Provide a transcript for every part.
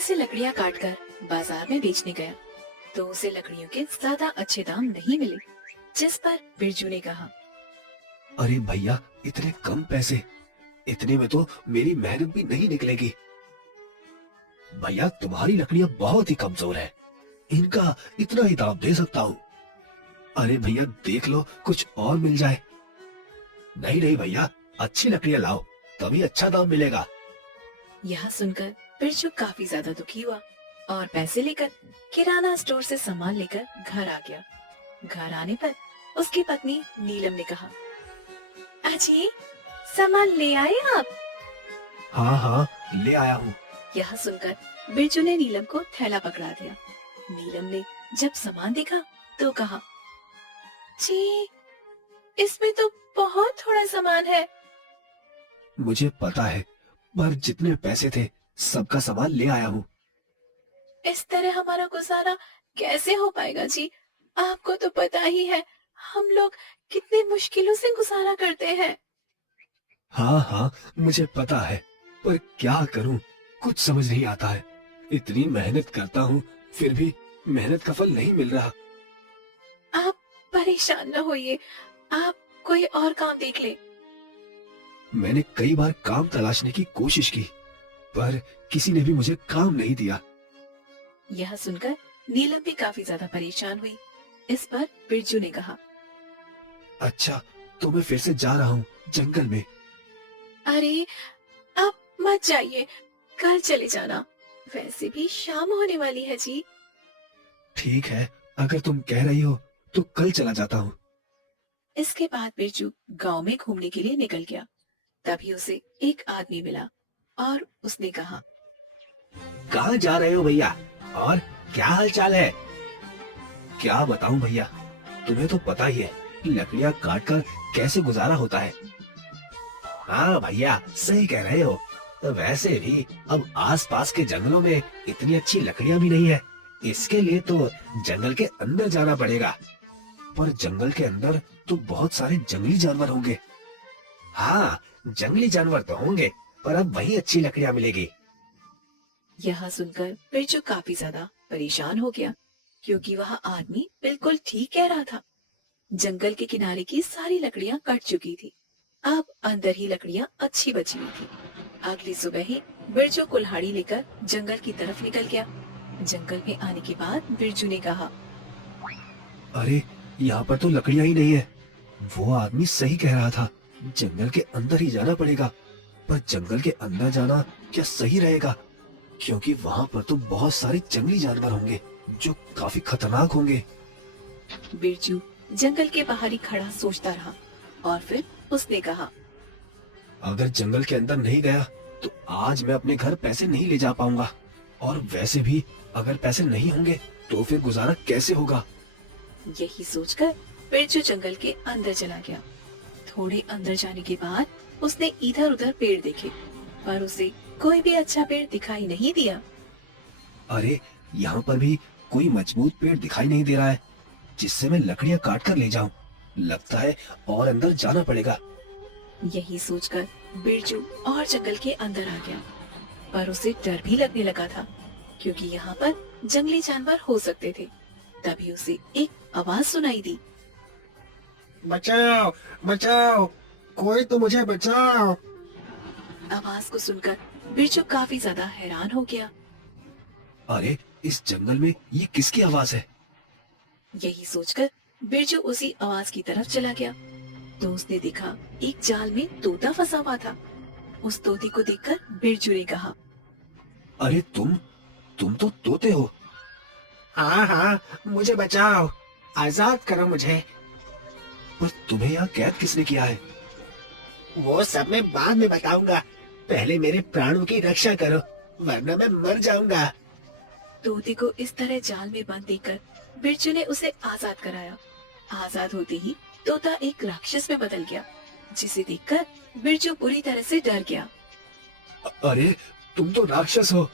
से लकड़ियां काटकर बाजार में बेचने गया तो उसे लकड़ियों के ज्यादा अच्छे दाम नहीं मिले। जिस पर बिरजू ने कहा, अरे भैया, इतने कम पैसे, इतने में तो मेरी मेहनत भी नहीं निकलेगी। भैया, तुम्हारी लकड़ियां बहुत ही कमजोर है, इनका इतना ही दाम दे सकता हूँ। अरे भैया देख लो, कुछ और मिल जाए। नहीं नहीं भैया, अच्छी लकड़ियां लाओ, तभी अच्छा दाम मिलेगा। यह सुनकर बिरजू काफी ज्यादा दुखी हुआ और पैसे लेकर किराना स्टोर से सामान लेकर घर आ गया। घर आने पर उसकी पत्नी नीलम ने कहा, अजी सामान ले आए आप? हाँ हाँ, ले आया हूँ। यह सुनकर बिरजू ने नीलम को थैला पकड़ा दिया। नीलम ने जब सामान देखा तो कहा, जी इसमें तो बहुत थोड़ा सामान है। मुझे पता है, पर जितने पैसे थे सबका सामान ले आया हूँ। इस तरह हमारा गुजारा कैसे हो पाएगा जी? आपको तो पता ही है हम लोग कितनी मुश्किलों से गुजारा करते हैं। हाँ हाँ, मुझे पता है, पर क्या करूँ, कुछ समझ नहीं आता है। इतनी मेहनत करता हूँ, फिर भी मेहनत का फल नहीं मिल रहा। आप परेशान न होइए, आप कोई और काम देख ले। मैंने कई बार काम तलाशने की कोशिश की, पर किसी ने भी मुझे काम नहीं दिया। यह सुनकर नीलम भी काफी ज्यादा परेशान हुई। इस पर बिरजू ने कहा, अच्छा, तो मैं फिर से जा रहा हूँ जंगल में। अरे आप मत जाइए, कल चले जाना, वैसे भी शाम होने वाली है जी। ठीक है, अगर तुम कह रही हो तो कल चला जाता हूँ। इसके बाद बिरजू गांव में घूमने के लिए निकल गया। तभी उसे एक आदमी मिला और उसने कहा, कहाँ जा रहे हो भैया, और क्या हाल चाल है? क्या बताऊं भैया, तुम्हें तो पता ही है लकड़ियां काट कर कैसे गुजारा होता है। हाँ भैया, सही कह रहे हो। वैसे भी अब आसपास के जंगलों में इतनी अच्छी लकड़ियां भी नहीं है, इसके लिए तो जंगल के अंदर जाना पड़ेगा। पर जंगल के अंदर तो बहुत सारे जंगली जानवर होंगे। हाँ, जंगली जानवर तो होंगे, पर अब वही अच्छी लकड़ियां मिलेगी। यह सुनकर बिरजू काफी ज्यादा परेशान हो गया, क्योंकि वह आदमी बिल्कुल ठीक कह रहा था। जंगल के किनारे की सारी लकड़ियां कट चुकी थी, अब अंदर ही लकड़ियां अच्छी बची हुई थी। अगली सुबह ही बिरजू कुल्हाड़ी लेकर जंगल की तरफ निकल गया। जंगल में आने के बाद बिरजू ने कहा, अरे, यहाँ पर तो लकड़ियां ही नहीं है। वो आदमी सही कह रहा था, जंगल के अंदर ही जाना पड़ेगा। पर जंगल के अंदर जाना क्या सही रहेगा? क्योंकि वहाँ पर तो बहुत सारे जंगली जानवर होंगे जो काफी खतरनाक होंगे। बिरजू जंगल के बाहर ही खड़ा सोचता रहा और फिर उसने कहा, अगर जंगल के अंदर नहीं गया तो आज मैं अपने घर पैसे नहीं ले जा पाऊंगा, और वैसे भी अगर पैसे नहीं होंगे तो फिर गुजारा कैसे होगा? यही सोचकर बिरजू जंगल के अंदर चला गया। थोड़े अंदर जाने के बाद उसने इधर उधर पेड़ देखे, पर उसे कोई भी अच्छा पेड़ दिखाई नहीं दिया। अरे, यहाँ पर भी कोई मजबूत पेड़ दिखाई नहीं दे रहा है जिससे मैं लकड़ियाँ काट कर ले जाऊं। लगता है और अंदर जाना पड़ेगा। यही सोचकर बिरजू और जंगल के अंदर आ गया, पर उसे डर भी लगने लगा था, क्योंकि यहाँ पर जंगली जानवर हो सकते थे। तभी उसे एक आवाज सुनाई दी, बचाओ बचाओ, कोई तो मुझे बचाओ। आवाज को सुनकर बिरजू काफी ज्यादा हैरान हो गया। अरे, इस जंगल में ये किसकी आवाज है? यही सोचकर बिरजू उसी आवाज की तरफ चला गया तो उसने देखा एक जाल में तोता फंसा हुआ था। उस तोते को देखकर बिरजू ने कहा, अरे तुम तो तोते हो। हाँ हाँ, मुझे बचाओ, आजाद करो मुझे। पर तुम्हें यहाँ कैद किसने किया है? वो सब मैं बाद में बताऊंगा, पहले मेरे प्राणों की रक्षा करो, वरना मैं मर जाऊंगा। तोते को इस तरह जाल में बंद देखकर बिरजू ने उसे आजाद कराया। आजाद होते ही तोता एक राक्षस में बदल गया, जिसे देखकर बिरजू बुरी तरह से डर गया। अरे, तुम तो राक्षस हो।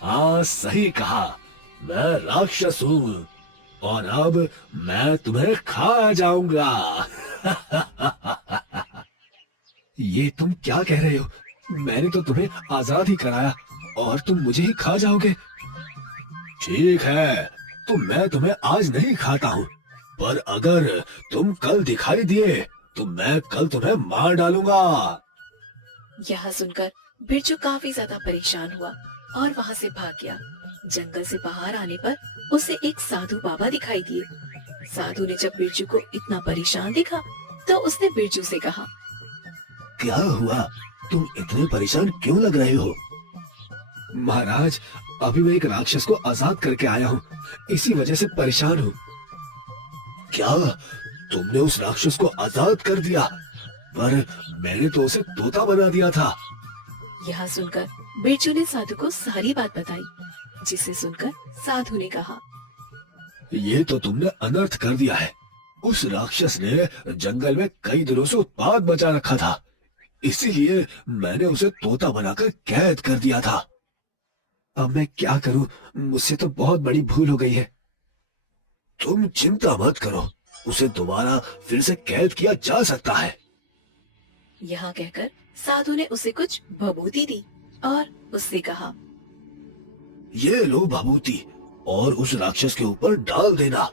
हाँ, सही कहा, मैं राक्षस हूँ और अब मैं तुम्हें खा जाऊंगा। ये तुम क्या कह रहे हो? मैंने तो तुम्हें आजाद ही कराया और तुम मुझे ही खा जाओगे। ठीक है, तो मैं तुम्हें आज नहीं खाता हूँ, पर अगर तुम कल दिखाई दिए तो मैं कल तुम्हें मार डालूंगा। यह सुनकर बिरजू काफी ज्यादा परेशान हुआ और वहाँ से भाग गया। जंगल से बाहर आने पर उसे एक साधु बाबा दिखाई दिए। साधु ने जब बिरजू को इतना परेशान देखा तो उसने बिरजू से कहा, क्या हुआ, तुम इतने परेशान क्यों लग रहे हो? महाराज, अभी मैं एक राक्षस को आजाद करके आया हूँ, इसी वजह से परेशान हूँ। क्या तुमने उस राक्षस को आजाद कर दिया? पर मैंने तो उसे तोता बना दिया था। यह सुनकर बिरजू ने साधु को सारी बात बताई, जिसे सुनकर साधु ने कहा, ये तो तुमने अनर्थ कर दिया है। उस राक्षस ने जंगल में कई दिनों से उत्पात बचा रखा था, इसीलिए मैंने उसे तोता बनाकर कैद कर दिया था। अब मैं क्या करूं, मुझसे तो बहुत बड़ी भूल हो गई है। तुम चिंता मत करो, उसे दोबारा फिर से कैद किया जा सकता है। यह कहकर साधु ने उसे कुछ भभूति दी और उससे कहा, ये लो भभूति और उस राक्षस के ऊपर डाल देना,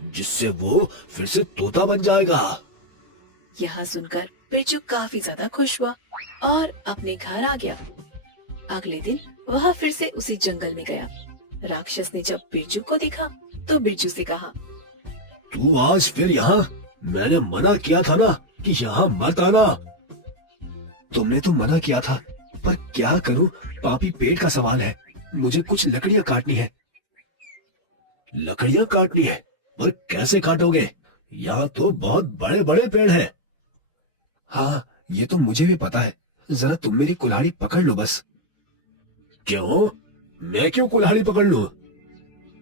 जिससे वो फिर से तोता बन जाएगा। यह सुनकर बिरजू काफी ज्यादा खुश हुआ और अपने घर आ गया। अगले दिन वह फिर से उसी जंगल में गया। राक्षस ने जब बिरजू को देखा तो बिरजू से कहा, तू आज फिर यहाँ? मैंने मना किया था ना कि यहाँ मत आना। तुमने तो मना किया था, पर क्या करूं, पापी पेट का सवाल है, मुझे कुछ लकड़ियां काटनी है। लकड़ियां काटनी है? पर कैसे काटोगे? यहाँ तो बहुत बड़े बड़े पेड़ हैं। हाँ, ये तो मुझे भी पता है, जरा तुम मेरी कुल्हाड़ी पकड़ लो बस। क्यों? मैं क्यों कुल्हाड़ी पकड़ लूं?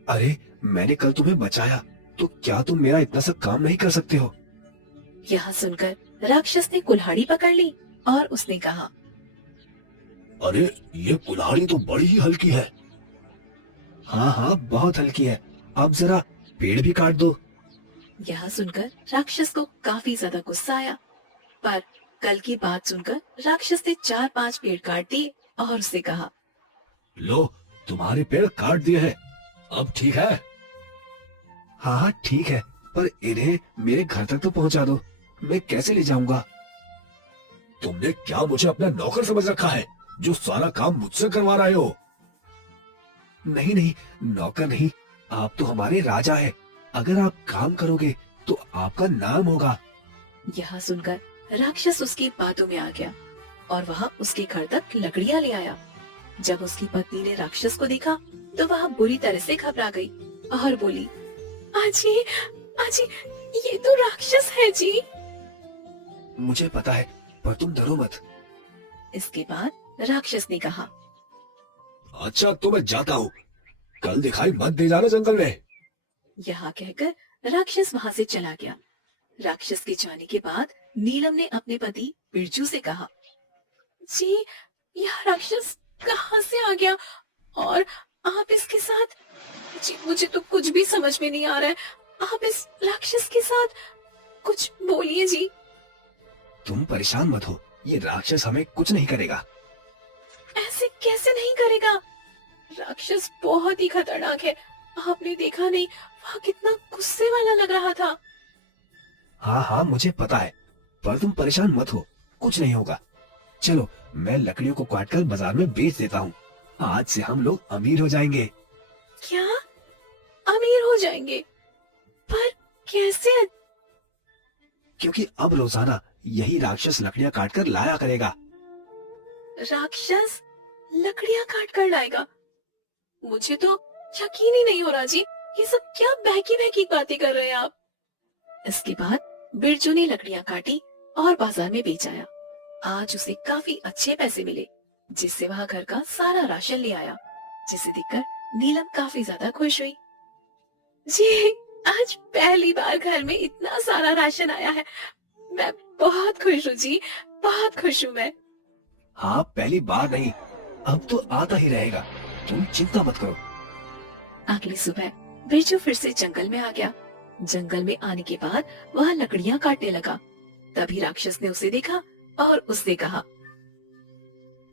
अरे, मैंने कल तुम्हें बचाया, तो क्या तुम मेरा इतना सा काम नहीं कर सकते हो? यह सुनकर राक्षस ने कुल्हाड़ी पकड़ ली और उसने कहा, अरे, ये कुल्हाड़ी तो बड़ी ही हल्की है। हाँ हाँ, बहुत हल्की है, अब जरा पेड़ भी काट दो। यह सुनकर राक्षस को काफी ज्यादा गुस्सा आया, पर कल की बात सुनकर राक्षस ने 4-5 पेड़ काट दिए और उससे कहा, लो, तुम्हारे पेड़ काट दिए हैं, अब ठीक है? हाँ हाँ ठीक है, पर इन्हें मेरे घर तक तो पहुंचा दो, मैं कैसे ले जाऊंगा? तुमने क्या मुझे अपना नौकर समझ रखा है, जो सारा काम मुझसे करवा रहे हो? नहीं नहीं, नौकर नहीं, आप तो हमारे राजा हैं। अगर आप काम करोगे तो आपका नाम होगा। यह सुनकर राक्षस उसकी बातों में आ गया और वह उसके घर तक लकड़ियां ले आया। जब उसकी पत्नी ने राक्षस को देखा तो वह बुरी तरह से घबरा गई और बोली, आजी, आजी, ये तो राक्षस है जी। मुझे पता है, पर तुम डरो मत। इसके बाद राक्षस ने कहा, अच्छा, तो मैं जाता हूँ, कल दिखाई मत दे जाना जंगल में। यह कहकर राक्षस वहाँ से चला गया। राक्षस के जाने के बाद नीलम ने अपने पति बिरजू से कहा, जी, यह राक्षस कहाँ से आ गया और आप इसके साथ? जी, मुझे तो कुछ भी समझ में नहीं आ रहा है, आप इस राक्षस के साथ कुछ बोलिए जी। तुम परेशान मत हो, ये राक्षस हमें कुछ नहीं करेगा। ऐसे कैसे नहीं करेगा? राक्षस बहुत ही खतरनाक है, आपने देखा नहीं वह कितना गुस्से वाला लग रहा था। हाँ हाँ, मुझे पता है, पर तुम परेशान मत हो, कुछ नहीं होगा। चलो, मैं लकड़ियों को काटकर बाजार में बेच देता हूँ, आज से हम लोग अमीर हो जाएंगे। क्या? अमीर हो जाएंगे? पर कैसे? क्योंकि अब रोजाना यही राक्षस लकड़ियां काटकर लाया करेगा। राक्षस लकड़ियां काट कर लाएगा? मुझे तो यकीन ही नहीं हो रहा जी, ये सब क्या बहकी बहकी बातें कर रहे हैं आप। इसके बाद बिरजू ने लकड़ियां काटी और बाजार में बेच आया। आज उसे काफी अच्छे पैसे मिले, जिससे वह घर का सारा राशन ले आया, जिसे देखकर नीलम काफी ज्यादा खुश हुई। जी, आज पहली बार घर में इतना सारा राशन आया है, मैं बहुत खुश हूँ जी, बहुत खुश हूँ मैं। हाँ, पहली बार नहीं, अब तो आता ही रहेगा, तुम चिंता मत करो। अगली सुबह बिरजू फिर से जंगल में आ गया। जंगल में आने के बाद वह लकड़ियां काटने लगा। तभी राक्षस ने उसे देखा और उससे कहा,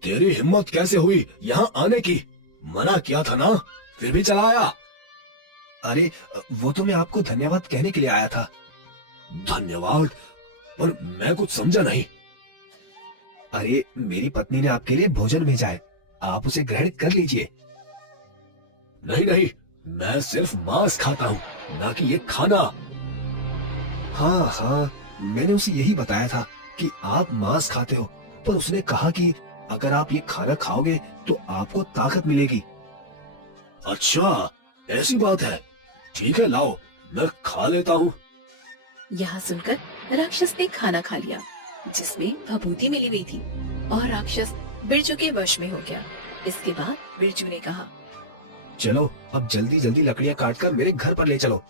तेरी हिम्मत कैसे हुई यहाँ आने की? मना किया था ना, फिर भी चला आया। अरे वो तो मैं आपको धन्यवाद कहने के लिए आया था। धन्यवाद? पर मैं कुछ समझा नहीं। अरे मेरी पत्नी ने आपके लिए भोजन भेजा है, आप उसे ग्रहण कर लीजिए। नहीं नहीं, मैं सिर्फ मांस खाता हूँ, ना कि ये खाना। हाँ हाँ, मैंने उसे यही बताया था कि आप मांस खाते हो, पर उसने कहा कि अगर आप ये खाना खाओगे तो आपको ताकत मिलेगी। अच्छा ऐसी बात है, ठीक है लाओ, मैं खा लेता हूँ। यहाँ सुनकर राक्षस ने खाना खा लिया जिसमें भभूति मिली हुई थी और राक्षस बिरजू के वश में हो गया। इसके बाद बिरजू ने कहा, चलो अब जल्दी जल्दी लकड़ियाँ काटकर मेरे घर पर ले चलो।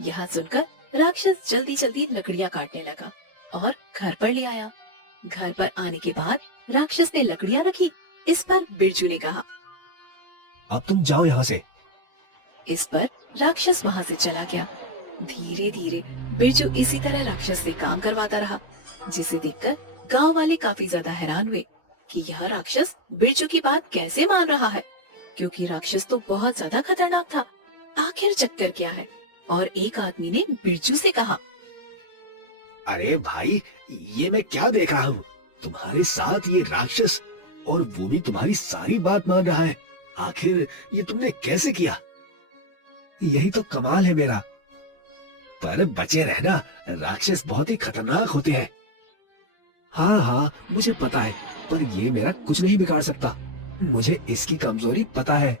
यहाँ सुनकर राक्षस जल्दी जल्दी लकड़ियाँ काटने लगा और घर पर ले आया। घर पर आने के बाद राक्षस ने लकड़ियाँ रखी। इस पर बिरजू ने कहा, अब तुम जाओ यहाँ से। इस पर राक्षस वहाँ से चला गया। धीरे धीरे बिरजू इसी तरह राक्षस से काम करवाता रहा, जिसे देखकर गांव वाले काफी ज्यादा हैरान हुए कि यह राक्षस बिरजू की बात कैसे मान रहा है, क्योंकि राक्षस तो बहुत ज्यादा खतरनाक था। आखिर चक्कर क्या है? और एक आदमी ने बिरजू से कहा, अरे भाई, ये मैं क्या देख रहा हूँ? तुम्हारे साथ ये राक्षस, और वो भी तुम्हारी सारी बात मान रहा है। आखिर ये तुमने कैसे किया? यही तो कमाल है मेरा। पर बचे रहना, राक्षस बहुत ही खतरनाक होते हैं। हाँ हाँ मुझे पता है, पर ये मेरा कुछ नहीं बिगाड़ सकता। मुझे इसकी कमजोरी पता है।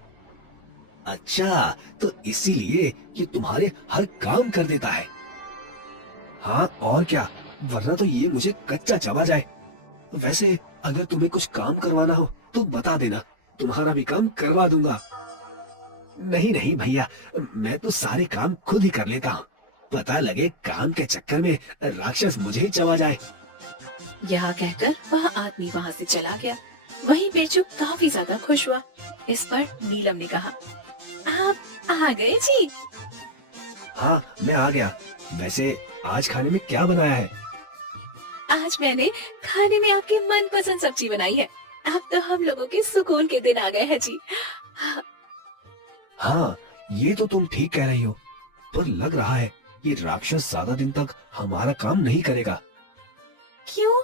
अच्छा, तो इसीलिए ये तुम्हारे हर काम कर देता है। हाँ और क्या, वरना तो ये मुझे कच्चा चबा जाए। वैसे अगर तुम्हें कुछ काम करवाना हो तो बता देना, तुम्हारा भी काम करवा दूंगा। नहीं नहीं भैया, मैं तो सारे काम खुद ही कर लेता हूँ। पता लगे काम के चक्कर में राक्षस मुझे ही चबा जाए। यह कहकर वह आदमी वहाँ से चला गया। वहीं बिरजू काफी ज्यादा खुश हुआ। इस पर नीलम ने कहा, आप आ गए जी? हाँ मैं आ गया। वैसे आज खाने में क्या बनाया है? आज मैंने खाने में आपकी मनपसंद सब्जी बनाई है। अब तो हम लोगों के सुकून के दिन आ गए हैं जी। हाँ ये तो तुम ठीक कह रही हो, पर लग रहा है ये राक्षस ज्यादा दिन तक हमारा काम नहीं करेगा। क्यों?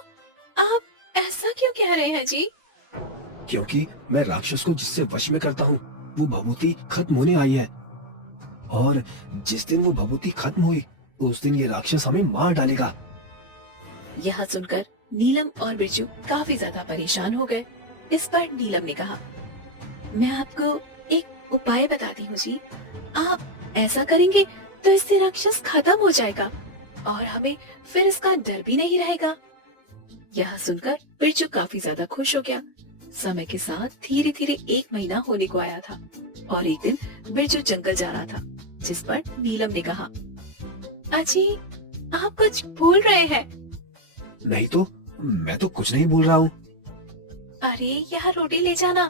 आप ऐसा क्यों कह रहे हैं जी? क्योंकि मैं राक्षस को जिससे वश में करता हूँ वो भभूति खत्म होने आई है, और जिस दिन वो भभूति खत्म हुई उस दिन ये राक्षस हमें मार डालेगा। यह सुनकर नीलम और बिरजू काफी ज्यादा परेशान हो गए। इस पर नीलम ने कहा, मैं आपको एक उपाय बताती हूँ जी। आप ऐसा करेंगे तो इससे राक्षस खत्म हो जाएगा और हमें फिर इसका डर भी नहीं रहेगा। यह सुनकर बिरजू काफी ज्यादा खुश हो गया। समय के साथ धीरे धीरे 1 महीना होने को आया था और एक दिन बिरजू जंगल जा रहा था, जिस पर नीलम ने कहा, अजी आप कुछ भूल रहे हैं। नहीं तो, मैं तो कुछ नहीं बोल रहा हूँ। अरे यहाँ रोटी ले जाना,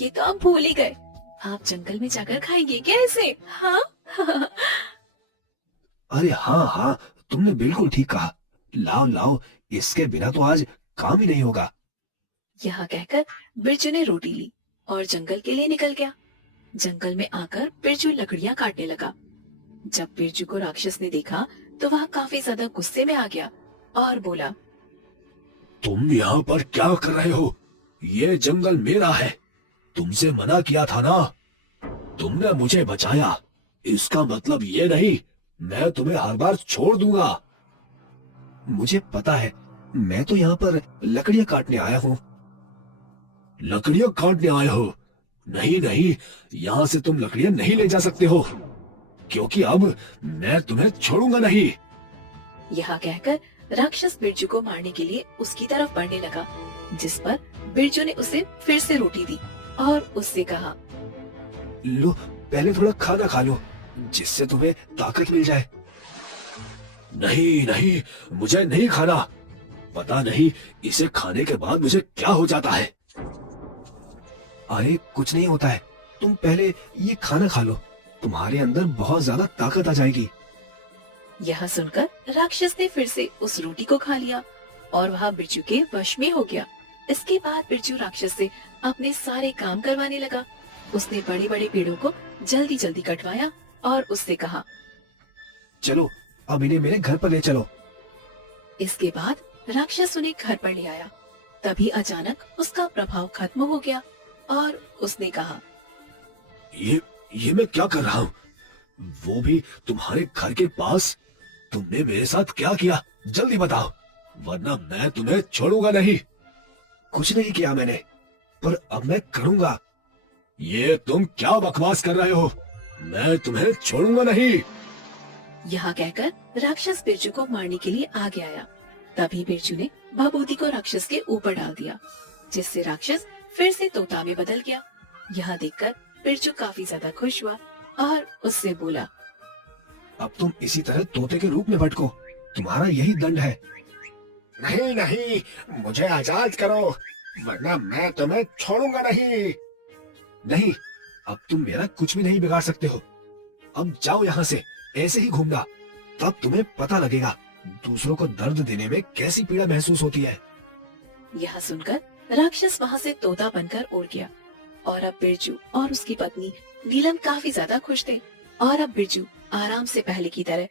ये तो आप भूल ही गए। आप जंगल में जाकर खाएंगे क्या इसे? हाँ अरे हाँ हाँ, तुमने बिल्कुल ठीक कहा। लाओ लाओ, इसके बिना तो आज काम ही नहीं होगा। यह कहकर बिरजू ने रोटी ली और जंगल के लिए निकल गया। जंगल में आकर बिरजू लकड़ियां काटने लगा। जब बिरजू को राक्षस ने देखा तो वह काफी ज्यादा गुस्से में आ गया और बोला, तुम यहाँ पर क्या कर रहे हो? ये जंगल मेरा है, तुमसे मना किया था ना। तुमने मुझे बचाया, इसका मतलब ये नहीं मैं तुम्हें हर बार छोड़ दूंगा। मुझे पता है, मैं तो यहाँ पर लकड़ियाँ काटने आया हूँ। लकड़ियाँ काटने आए हो? नहीं नहीं, यहाँ से तुम लकड़ियाँ नहीं ले जा सकते हो, क्योंकि अब मैं तुम्हें छोड़ूंगा नहीं। यह कहकर राक्षस बिरजू को मारने के लिए उसकी तरफ बढ़ने लगा, जिस पर बिरजू ने उसे फिर से रोटी दी और उससे कहा, लो पहले थोड़ा खाना खा लो, जिससे तुम्हें ताकत मिल जाए। नहीं नहीं, मुझे नहीं खाना। पता नहीं इसे खाने के बाद मुझे क्या हो जाता है। अरे कुछ नहीं होता है, तुम पहले ये खाना खा लो, तुम्हारे अंदर बहुत ज्यादा ताकत आ जाएगी। यह सुनकर राक्षस ने फिर से उस रोटी को खा लिया और वह बिरजू के वश में हो गया। इसके बाद बिरजू राक्षस से अपने सारे काम करवाने लगा। उसने बड़े बड़े पेड़ों को जल्दी जल्दी कटवाया और उससे कहा। चलो अब इन्हें मेरे घर पर ले चलो। इसके बाद राक्षस उन्हें घर पर ले आया। तभी अचानक उसका प्रभाव खत्म हो गया और उसने कहा। ये मैं क्या कर रहा हूँ? वो भी तुम्हारे घर के पास? तुमने मेरे साथ क्या किया? जल्दी बताओ, वरना मैं तुम्हें छोड़ूंगा नहीं। कुछ नहीं किया मैंने, पर अब मैं करूंगा। ये तुम क्या बकवास कर रहे हो? मैं तुम्हें छोड़ूंगा नहीं। यह कहकर राक्षस बिरजू को मारने के लिए आगे आया। तभी बिरजू ने भभूति को राक्षस के ऊपर डाल दिया, जिससे राक्षस फिर से तोता में बदल गया। यह देखकर बिरजू काफी ज्यादा खुश हुआ और उससे बोला। अब तुम इसी तरह तोते के रूप में भटको, तुम्हारा यही दंड है। नहीं नहीं, मुझे आजाद करो, वरना मैं तुम्हें छोड़ूंगा नहीं। नहीं, अब तुम मेरा कुछ भी नहीं बिगाड़ सकते हो। अब जाओ यहाँ से, ऐसे ही घूमना, तब तुम्हें पता लगेगा दूसरों को दर्द देने में कैसी पीड़ा महसूस होती है। यह सुनकर राक्षस वहाँ से तोता बनकर उड़ गया और अब बिरजू और उसकी पत्नी नीलम काफी ज्यादा खुश थे और अब बिरजू आराम से पहले की तरह